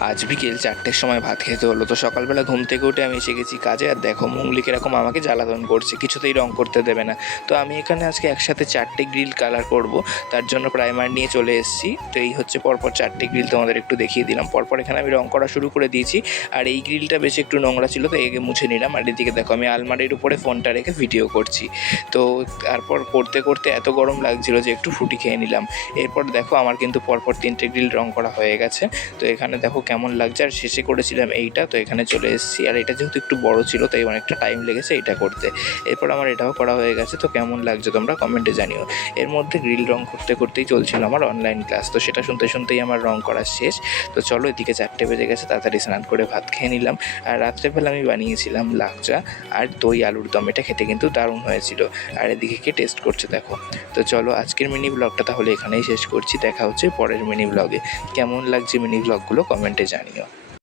আজ বিকেল 4টের সময় ভাত খেতে হলো। তো সকালবেলা ঘুম থেকে উঠে আমি এসে গেছি কাজে। আর দেখো মুঙ্গলি কিরকম আমাকে জ্বালাতন করছে, কিছুতেই রং করতে দেবে না। তো আমি এখানে আজকে একসাথে 4টে গ্রিল কালার করব, তার জন্য প্রাইমার নিয়ে চলে এসেছি। তো এই হচ্ছে পরপর 4টে গ্রিল তোমাদের একটু দেখিয়ে দিলাম। পরপর এখানে আমি রং করা শুরু করে দিয়েছি। আর এই গ্রিলটা বেশ একটু নোংরা ছিল, তো একে মুছে নিলাম। আর এদিকে দেখো আমি আলমারির উপরে ফোনটা রেখে ভিডিও করছি। তো তারপর করতে করতে এত গরম লাগছিল যে একটু ফুটি খেয়ে নিলাম। এরপর দেখো আমার কিন্তু পরপর 3টে গ্রিল রং করা হয়ে গেছে। তো এখানে দেখো কেমন লাগছে। আর শেষে করেছিলাম এইটা, তো এখানে চলে এসেছি। আর এটা যেহেতু একটু বড় ছিল তাই অনেকটা টাইম লেগেছে এটা করতে। এরপর আমার এটাও করা হয়ে গেছে। তো কেমন লাগছে তোমরা কমেন্টে জানিও। এর মধ্যে গ্রিল রং করতে করতেই চলছিল আমার অনলাইন ক্লাস, তো সেটা শুনতে শুনতেই আমার রং করা শেষ। তো চলো, এদিকে 4টে বেজে গেছে, তাড়াতাড়ি স্নান করে ভাত খেয়ে নিলাম। আর রাত্রেবেলা আমি বানিয়েছিলাম লাকচা আর দই আলুর দম। এটা খেতে কিন্তু দারুণ হয়েছিল। আর এদিকে কে টেস্ট করছে দেখো। তো চলো, আজকের মিনি ব্লগটা তাহলে এখানেই শেষ করছি। দেখা হচ্ছে পরের মিনি ব্লগে। কেমন লাগছে মিনি ব্লগগুলো কমেন্টে জানিও।